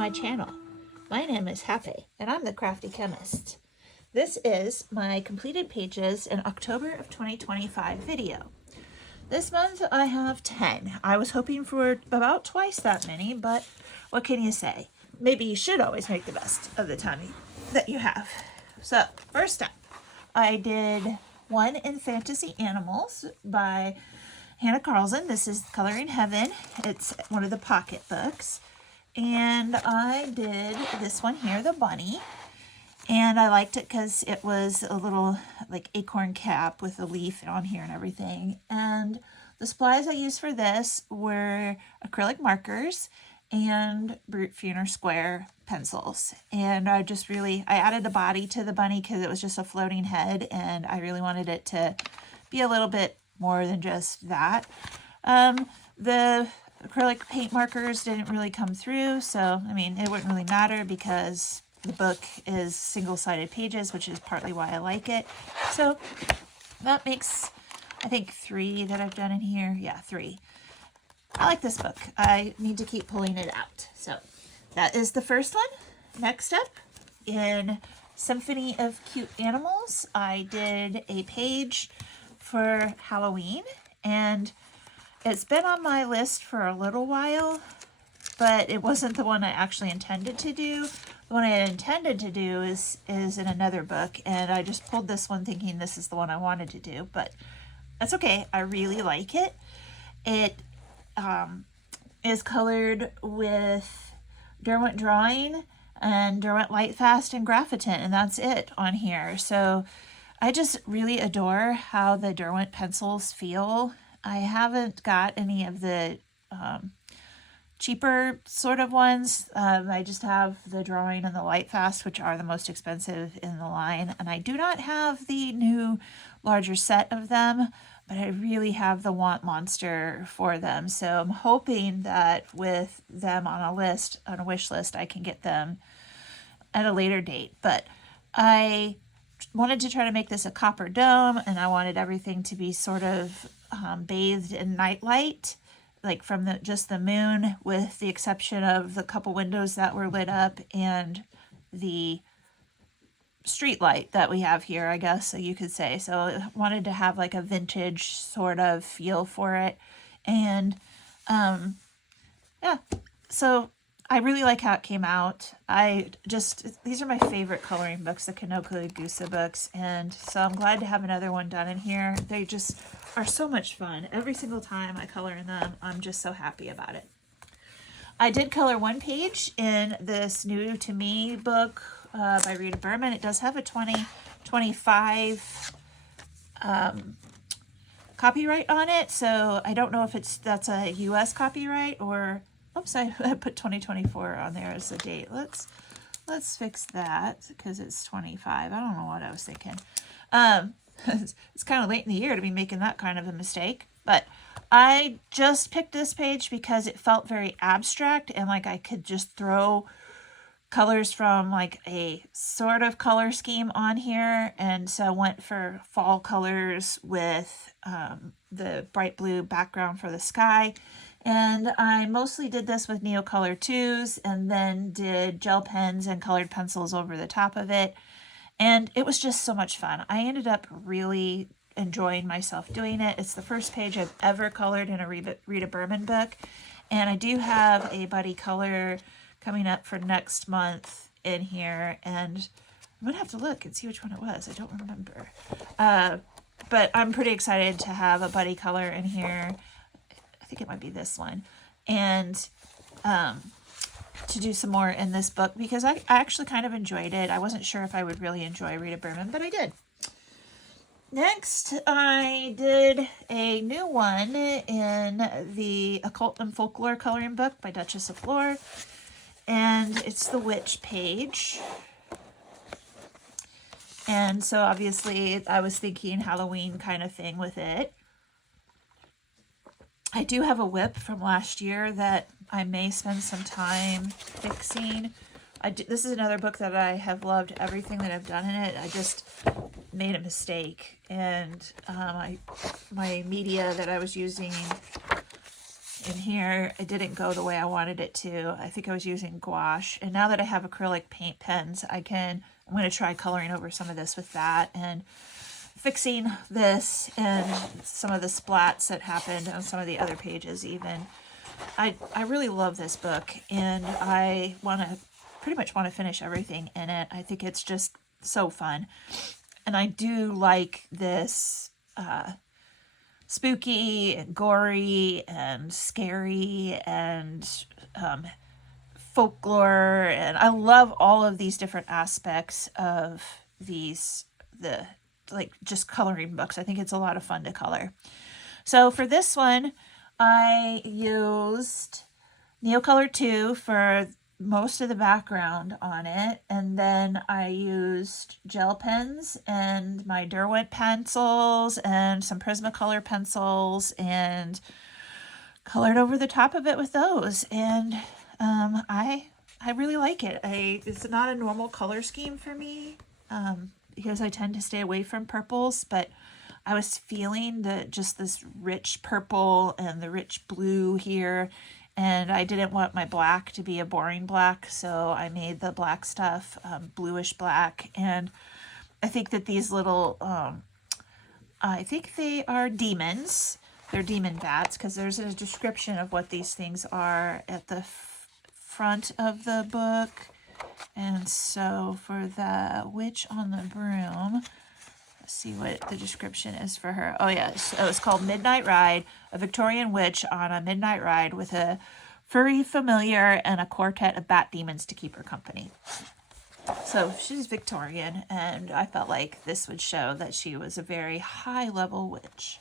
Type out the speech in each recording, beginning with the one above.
my channel. My name is Happy, and I'm the Crafty Chemist. This is my completed pages in October of 2025 video. This month I have 10. I was hoping for about twice that many, but what can you say? Maybe you should always make the best of the time that you have. So, first up, I did one in Fantasy Animals by Hannah Carlson. This is Coloring Heaven. It's one of the pocket books. And I did this one here, the bunny. And I liked it because it was a little like acorn cap with a leaf on here and everything. And the supplies I used for this were acrylic markers and Brute Funer Square pencils. And I added the body to the bunny because it was just a floating head, and I really wanted it to be a little bit more than just that. The acrylic paint markers didn't really come through, so I mean, it wouldn't really matter because the book is single-sided pages, which is partly why I like it. So that makes, I think, 3 that I've done in here. Yeah, 3. I like this book. I need to keep pulling it out. So that is the first one. Next up, in Symphony of Cute Animals, I did a page for Halloween, and it's been on my list for a little while, but it wasn't the one I actually intended to do. The one I intended to do is in another book, and I just pulled this one thinking this is the one I wanted to do, but that's okay. I really like it. It is colored with Derwent Drawing and Derwent Lightfast and Graphitin, and that's it on here. So I just really adore how the Derwent pencils feel. I haven't got any of the cheaper sort of ones. I just have the Drawing and the Lightfast, which are the most expensive in the line. And I do not have the new larger set of them, but I really have the Want Monster for them. So I'm hoping that with them on a wish list, I can get them at a later date. But I wanted to try to make this a copper dome, and I wanted everything to be sort of bathed in nightlight, like from just the moon, with the exception of the couple windows that were lit up and the street light that we have here, I guess so you could say. So I wanted to have like a vintage sort of feel for it. And yeah, so I really like how it came out. These are my favorite coloring books, the Kinoko Gusa books, and so I'm glad to have another one done in here. They just are so much fun. Every single time I color in them, I'm just so happy about it. I did color one page in this New to Me book by Rita Berman. It does have a 2025 copyright on it, so I don't know if that's a US copyright or, oops, I put 2024 on there as the date. Let's fix that because it's 25. I don't know what I was thinking. It's kind of late in the year to be making that kind of a mistake, but I just picked this page because it felt very abstract and like I could just throw colors from like a sort of color scheme on here, and so I went for fall colors with the bright blue background for the sky. And I mostly did this with Neocolor 2s and then did gel pens and colored pencils over the top of it. And it was just so much fun. I ended up really enjoying myself doing it. It's the first page I've ever colored in a Rita Berman book. And I do have a buddy color coming up for next month in here. And I'm going to have to look and see which one it was. I don't remember. But I'm pretty excited to have a buddy color in here. I think it might be this one. And to do some more in this book because I actually kind of enjoyed it. I wasn't sure if I would really enjoy Rita Berman, but I did. Next, I did a new one in the Occult and Folklore coloring book by Duchess of Flor, and it's the Witch page. And so obviously I was thinking Halloween kind of thing with it. I do have a whip from last year that I may spend some time fixing. This is another book that I have loved everything that I've done in it. I just made a mistake, and my media that I was using in here, it didn't go the way I wanted it to. I think I was using gouache. And now that I have acrylic paint pens, I'm going to try coloring over some of this with that and fixing this and some of the splats that happened on some of the other pages even. I really love this book, and I pretty much want to finish everything in it. I think it's just so fun. And I do like this spooky and gory and scary and folklore, and I love all of these different aspects of just coloring books. I think it's a lot of fun to color. So for this one, I used Neocolor 2 for most of the background on it, and then I used gel pens and my Derwent pencils and some Prismacolor pencils and colored over the top of it with those. And I really like it. It's not a normal color scheme for me because I tend to stay away from purples, but I was feeling just this rich purple and the rich blue here. And I didn't want my black to be a boring black, so I made the black stuff bluish black. And I think that these little, I think they are demons. They're demon bats, because there's a description of what these things are at the front of the book. And so for the witch on the broom, let's see what the description is for her. Oh yes, it was called Midnight Ride, a Victorian witch on a midnight ride with a furry familiar and a quartet of bat demons to keep her company. So she's Victorian, and I felt like this would show that she was a very high-level witch.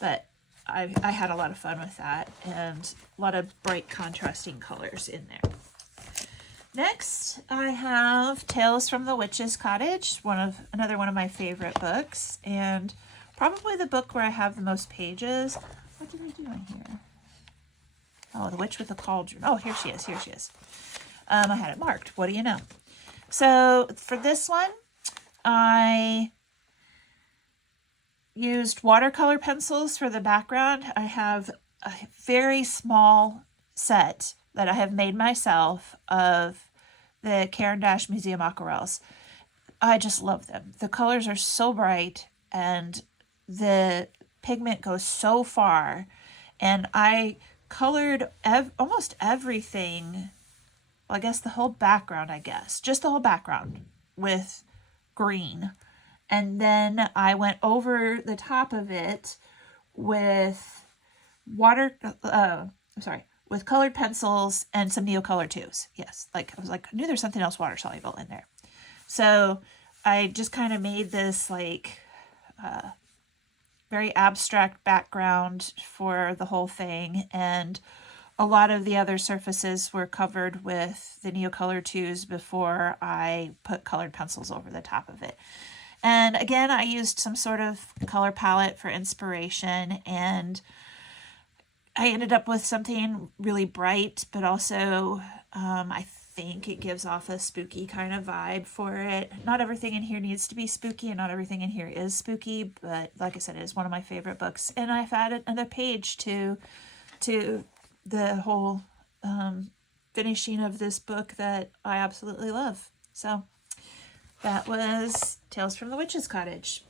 But I had a lot of fun with that, and a lot of bright contrasting colors in there. Next, I have Tales from the Witch's Cottage, another one of my favorite books, and probably the book where I have the most pages. What did I do in here? Oh, The Witch with the Cauldron. Oh, here she is. I had it marked. What do you know? So for this one, I used watercolor pencils for the background. I have a very small set that I have made myself of the Caran d'Ache Museum aquarelles. I just love them. The colors are so bright and the pigment goes so far. And I colored almost everything, well, I guess the whole background, just the whole background with green. And then I went over the top of it with with colored pencils and some Neocolor 2s. Yes, I knew there's something else water soluble in there. So I just kind of made this very abstract background for the whole thing, and a lot of the other surfaces were covered with the Neocolor 2s before I put colored pencils over the top of it. And again, I used some sort of color palette for inspiration, and I ended up with something really bright, but also I think it gives off a spooky kind of vibe for it. Not everything in here needs to be spooky, and not everything in here is spooky, but like I said, it is one of my favorite books. And I've added another page to the whole finishing of this book that I absolutely love. So that was Tales from the Witch's Cottage.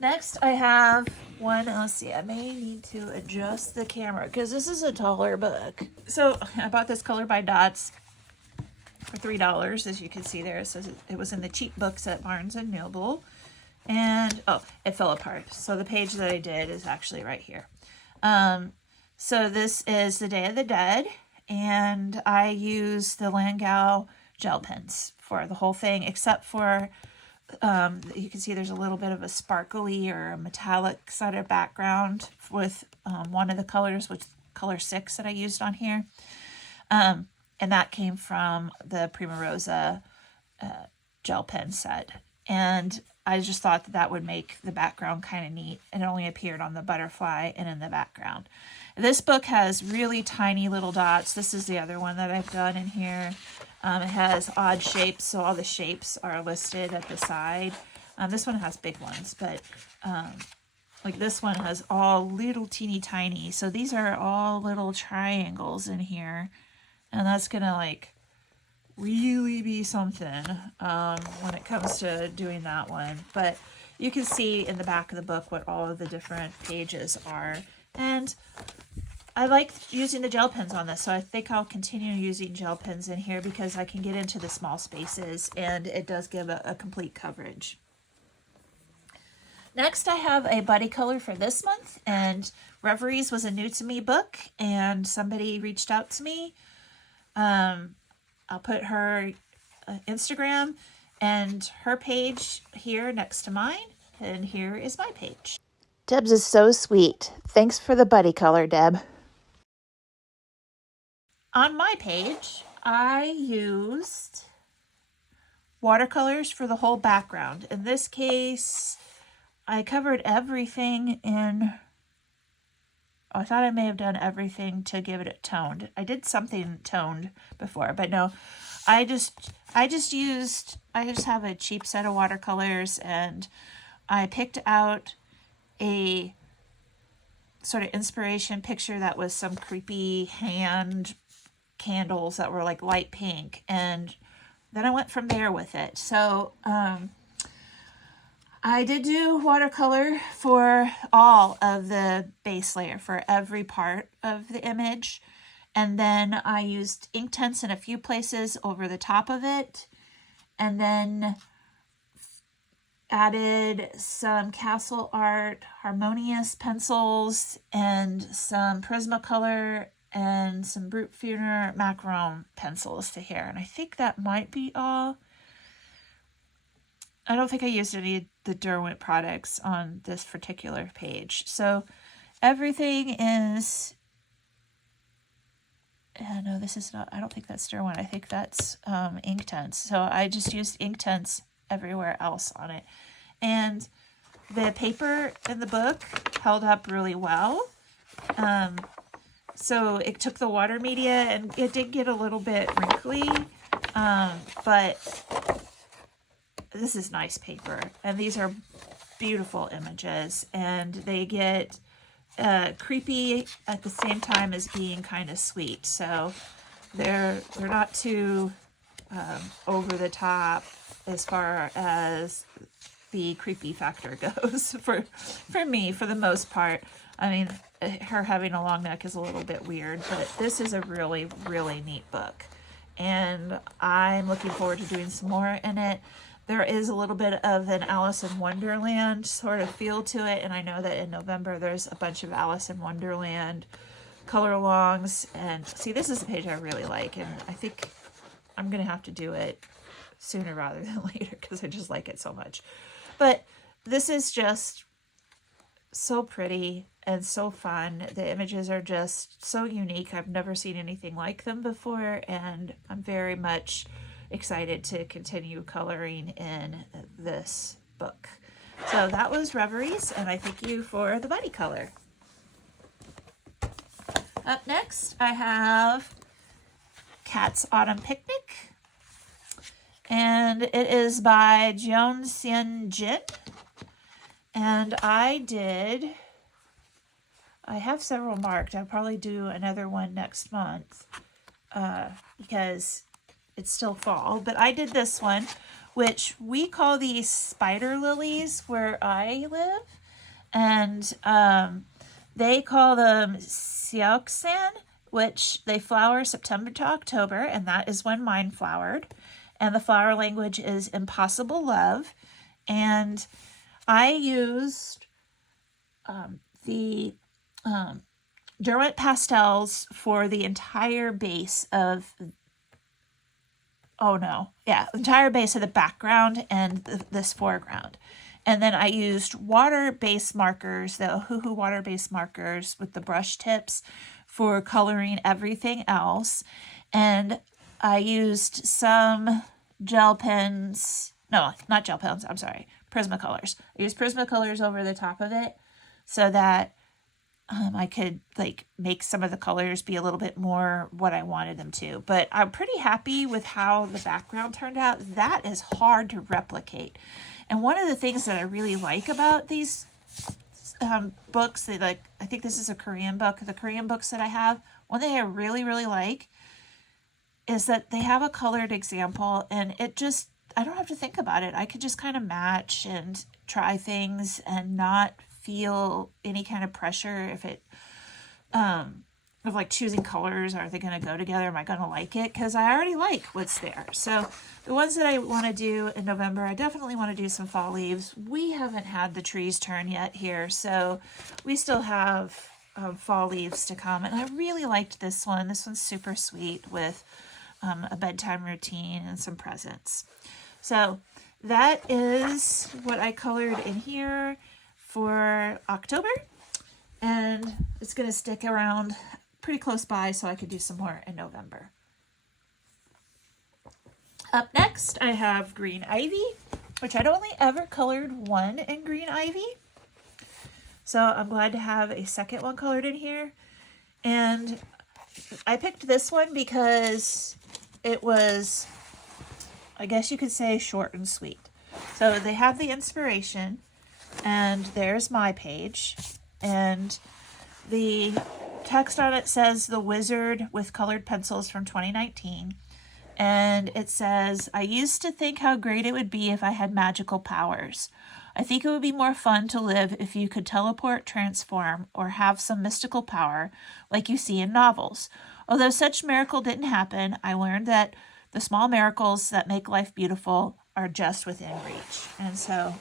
Next, I have one, let's see, I may need to adjust the camera because this is a taller book. So I bought this Color by Dots for $3, as you can see there. It says it was in the cheap books at Barnes & Noble. And, oh, it fell apart. So the page that I did is actually right here. So this is The Day of the Dead, and I used the Langau gel pens for the whole thing, except for you can see there's a little bit of a sparkly or a metallic side of background with one of the colors, which color 6 that I used on here. And that came from the Prima Rosa gel pen set. And I just thought that would make the background kind of neat. And it only appeared on the butterfly and in the background. This book has really tiny little dots. This is the other one that I've done in here. It has odd shapes, so all the shapes are listed at the side. This one has big ones, but Like this one has all little teeny tiny. So these are all little triangles in here. And that's going to like really be something when it comes to doing that one. But you can see in the back of the book what all of the different pages are. And I like using the gel pens on this, so I think I'll continue using gel pens in here because I can get into the small spaces and it does give a complete coverage. Next, I have a buddy color for this month, and Reveries was a new to me book, and somebody reached out to me. I'll put her Instagram and her page here next to mine, and here is my page. Deb's is so sweet. Thanks for the buddy color, Deb. On my page, I used watercolors for the whole background. In this case, I covered everything in, I thought I may have done everything to give it toned. I did something toned before, but no, I just have a cheap set of watercolors, and I picked out a sort of inspiration picture that was some creepy hand candles that were like light pink, and then I went from there with it. So I did do watercolor for all of the base layer, for every part of the image. And then I used Inktense in a few places over the top of it. And then added some Castle Art Harmonious pencils and some Prismacolor and some Brut Funer Macron pencils to here. And I think that might be all. I don't think I used any of the Derwent products on this particular page. So everything is, no, this is not, I don't think that's Derwent. I think that's Inktense. So I just used Inktense everywhere else on it. And the paper in the book held up really well. So it took the water media, and it did get a little bit wrinkly, but this is nice paper, and these are beautiful images, and they get creepy at the same time as being kind of sweet. So they're not too over the top as far as the creepy factor goes for me, for the most part. I mean, her having a long neck is a little bit weird, but this is a really, really neat book, and I'm looking forward to doing some more in it. There is a little bit of an Alice in Wonderland sort of feel to it, and I know that in November there's a bunch of Alice in Wonderland color alongs. And see, this is a page I really like, and I think I'm going to have to do it sooner rather than later because I just like it so much. But this is just so pretty and so fun. The images are just so unique. I've never seen anything like them before, and I'm very much excited to continue coloring in this book. So that was Reveries, and I thank you for the buddy color. Up next, I have Cat's Autumn Picnic, and it is by Joan Sien Jin. And I have several marked. I'll probably do another one next month because it's still fall. But I did this one, which we call these spider lilies where I live. And they call them Seoksan, which they flower September to October. And that is when mine flowered. And the flower language is Impossible Love. And I used the Derwent pastels for the entire base of, entire base of the background and this foreground. And then I used water-based markers, the Hoohoo water-based markers with the brush tips for coloring everything else. And I used some gel pens, no, not gel pens, I'm sorry, Prismacolors. I used Prismacolors over the top of it so that I could like make some of the colors be a little bit more what I wanted them to. But I'm pretty happy with how the background turned out. That is hard to replicate. And one of the things that I really like about these books that, like, I think this is a Korean book. The Korean books that I have, one thing I really, really like is that they have a colored example, and it just, I don't have to think about it. I could just kind of match and try things and not feel any kind of pressure if it, of like choosing colors. Are they going to go together? Am I going to like it? Because I already like what's there. So the ones that I want to do in November, I definitely want to do some fall leaves. We haven't had the trees turn yet here, so we still have fall leaves to come. And I really liked this one. This one's super sweet with a bedtime routine and some presents. So that is what I colored in here for October, and it's going to stick around pretty close by so I could do some more in November. Up next, I have Green Ivy, which I'd only ever colored one in Green Ivy. So I'm glad to have a second one colored in here. And I picked this one because it was, I guess you could say, short and sweet. So they have the inspiration, and there's my page, and the text on it says The Wizard with Colored Pencils from 2019. And it says, I used to think how great it would be if I had magical powers. I think it would be more fun to live if you could teleport, transform, or have some mystical power like you see in novels. Although such miracle didn't happen, I learned that the small miracles that make life beautiful are just within reach. And so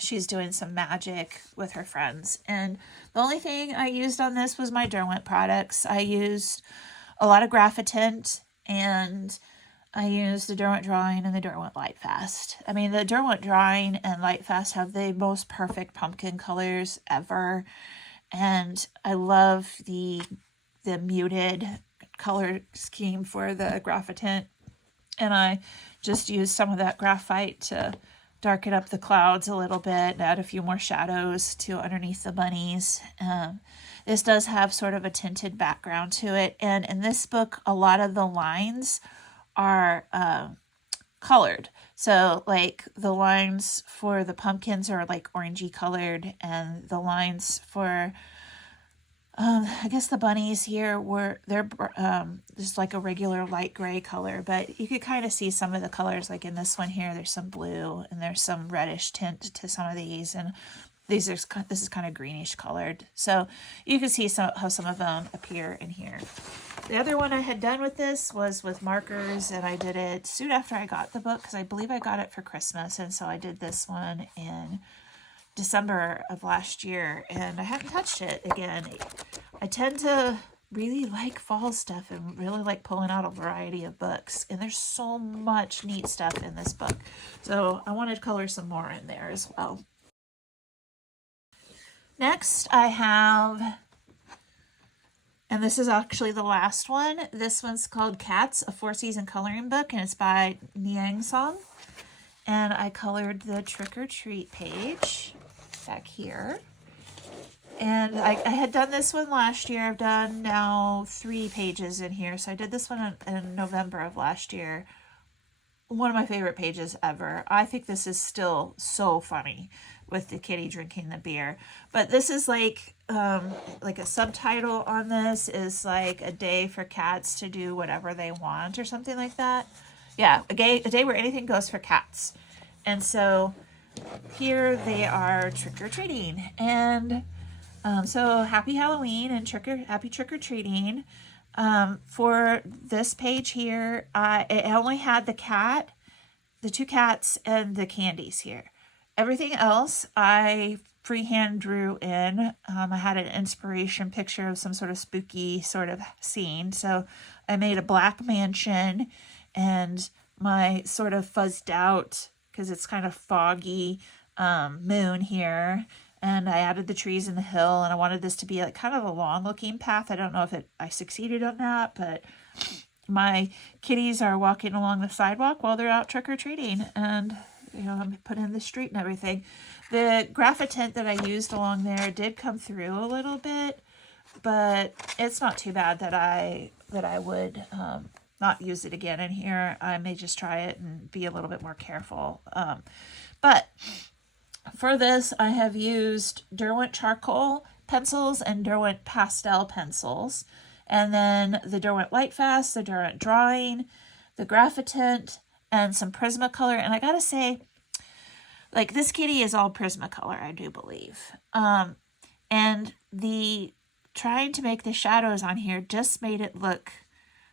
she's doing some magic with her friends. And the only thing I used on this was my Derwent products. I used a lot of Graphitint, and I used the Derwent Drawing and the Derwent Lightfast. I mean, the Derwent Drawing and Lightfast have the most perfect pumpkin colors ever. And I love the muted color scheme for the Graphitint. And I just used some of that graphite to darken up the clouds a little bit and add a few more shadows to underneath the bunnies. This does have sort of a tinted background to it. And in this book, a lot of the lines are colored. So like the lines for the pumpkins are like orangey colored, and the lines for I guess the bunnies here they're just like a regular light gray color, but you could kind of see some of the colors. Like in this one here, there's some blue and there's some reddish tint to some of these, and this is kind of greenish colored. So you can see how some of them appear in here. The other one I had done with this was with markers, and I did it soon after I got the book because I believe I got it for Christmas, and so I did this one in December of last year, and I haven't touched it again. I tend to really like fall stuff and really like pulling out a variety of books, and there's so much neat stuff in this book, so I wanted to color some more in there as well. Next I have, and this is actually the last one, this one's called Cats, a 4-season coloring book, and it's by Niang Song, and I colored the Trick or Treat page back here. And I had done this one last year. I've done now 3 pages in here. So I did this one in November of last year. One of my favorite pages ever. I think this is still so funny with the kitty drinking the beer. But this is like a subtitle on this is like a day for cats to do whatever they want or something like that. Yeah, a day where anything goes for cats. And so here they are trick-or-treating, and so happy Halloween and happy trick-or-treating. For this page here, it only had the 2 cats, and the candies here. Everything else I freehand drew in. I had an inspiration picture of some sort of spooky sort of scene, so I made a black mansion and my sort of fuzzed out, because it's kind of foggy, moon here, and I added the trees in the hill, and I wanted this to be like kind of a long looking path. I don't know if I succeeded on that, but my kitties are walking along the sidewalk while they're out trick-or-treating, and I'm putting in the street and everything. The Graphitint that I used along there did come through a little bit, but it's not too bad that I would not use it again in here. I may just try it and be a little bit more careful. But For this, I have used Derwent charcoal pencils and Derwent pastel pencils, and then the Derwent Lightfast, the Derwent Drawing, the Graphitint, and some Prismacolor. And I gotta say, like, this kitty is all Prismacolor, I do believe. And the trying to make the shadows on here just made it look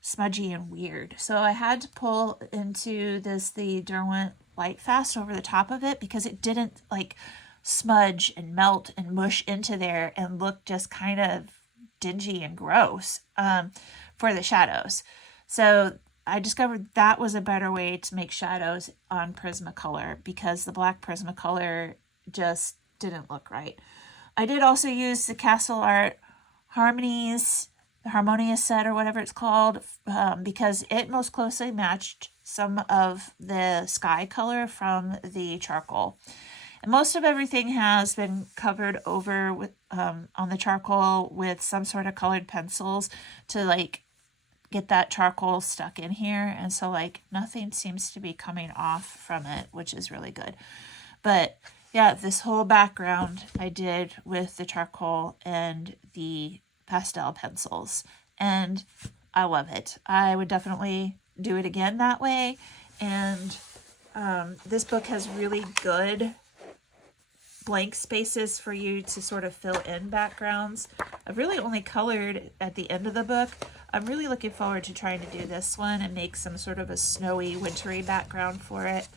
smudgy and weird. So I had to pull into this, the Derwent Lightfast over the top of it, because it didn't like smudge and melt and mush into there and look just kind of dingy and gross for the shadows. So I discovered that was a better way to make shadows on Prismacolor, because the black Prismacolor just didn't look right. I did also use the Castle Art Harmonies, the Harmonia set or whatever it's called, because it most closely matched some of the sky color from the charcoal. And most of everything has been covered over with on the charcoal with some sort of colored pencils to like get that charcoal stuck in here. And so like nothing seems to be coming off from it, which is really good. But yeah, this whole background I did with the charcoal and the pastel pencils, and I love it. I would definitely do it again that way. And this book has really good blank spaces for you to sort of fill in backgrounds. I've really only colored at the end of the book. I'm really looking forward to trying to do this one and make some sort of a snowy, wintry background for it.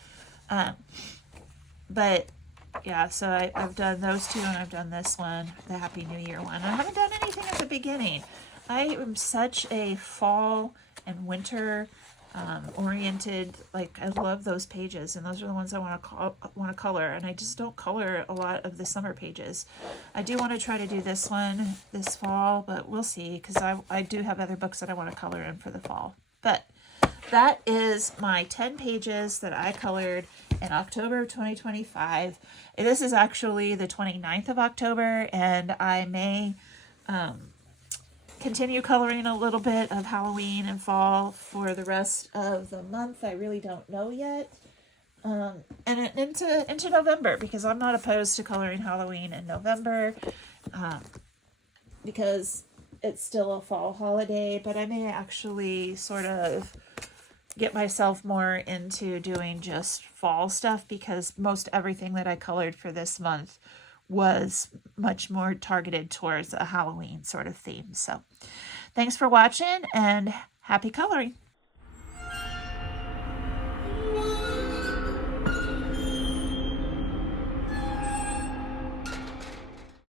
But yeah, so I've done those two, and I've done this one, the Happy New Year one. I haven't done anything at the beginning. I am such a fall and winter oriented, like I love those pages, and those are the ones I want to color, and I just don't color a lot of the summer pages. I do want to try to do this one this fall, but we'll see, because I do have other books that I want to color in for the fall. But that is my 10 pages that I colored in October of 2025. This is actually the 29th of October, and I may continue coloring a little bit of Halloween and fall for the rest of the month. I really don't know yet. And into November, because I'm not opposed to coloring Halloween in November, because it's still a fall holiday, but I may actually sort of get myself more into doing just fall stuff, because most everything that I colored for this month was much more targeted towards a Halloween sort of theme. So thanks for watching, and happy coloring.